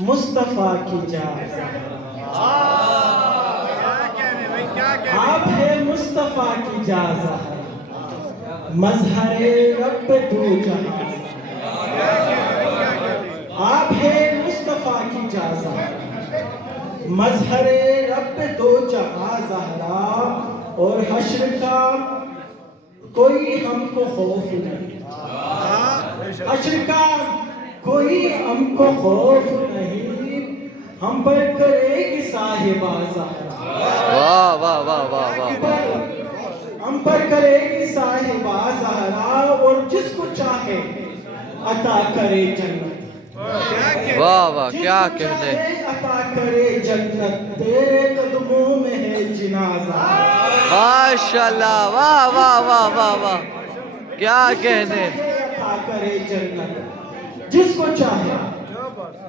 مصطفیٰ کی جا آپ ہے مصطفیٰ کی جا مظہر رب دو جہاں آپ ہے مصطفیٰ کی جا مظہر رب دو جہاں زہرا اور حشر کا کوئی ہم کو خوف نہیں حشر کا کوئی ہم کو خوف نہیں ہم پر کرے گی صاحبہ زہرا واہ واہ واہ واہ واہ ہم پر کرے گی صاحبہ زہرا اور جس کو چاہے عطا کرے جنت واہ واہ جس کیا کو کہنے چاہے عطا کرے جنت تیرے قدموں میں ہے جنازہ ماشاءاللہ واہ واہ واہ واہ واہ کیا کہنے عطا کرے جنت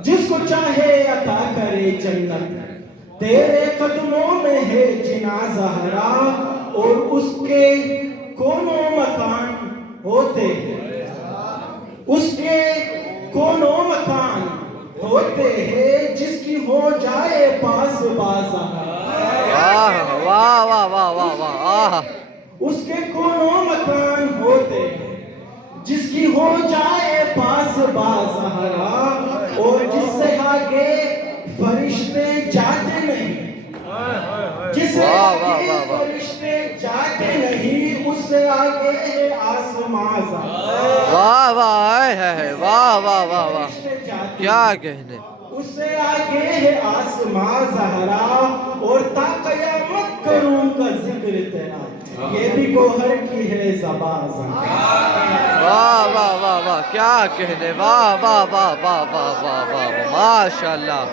جس کو چاہے عطا کرے جنت تیرے قدموں میں ہے جنازہ زہرا اور اس کے کونوں مکان ہوتے اس کے کونوں مکان ہوتے ہیں جس کی ہو جائے پاس بازار واہ واہ واہ واہ واہ واہ اس کے کونوں مکان ہوتے جس کی ہو جائے پاس بازہرا اور جس سے آگے فرشتے جاتے نہیں جس سے آگے فرشتے جاتے نہیں اس سے آگے ہے آسمان زہرا واہ واہ واہ واہ واہ واہ کیا کہنے اس سے آگے ہے آسمان زہرا اور تا قیامت کروں گا ذکر تیرا یہ بھی گوہر کی ہے زبان واہ واہ واہ واہ کیا کہنے واہ واہ واہ واہ واہ واہ واہ ماشاءاللہ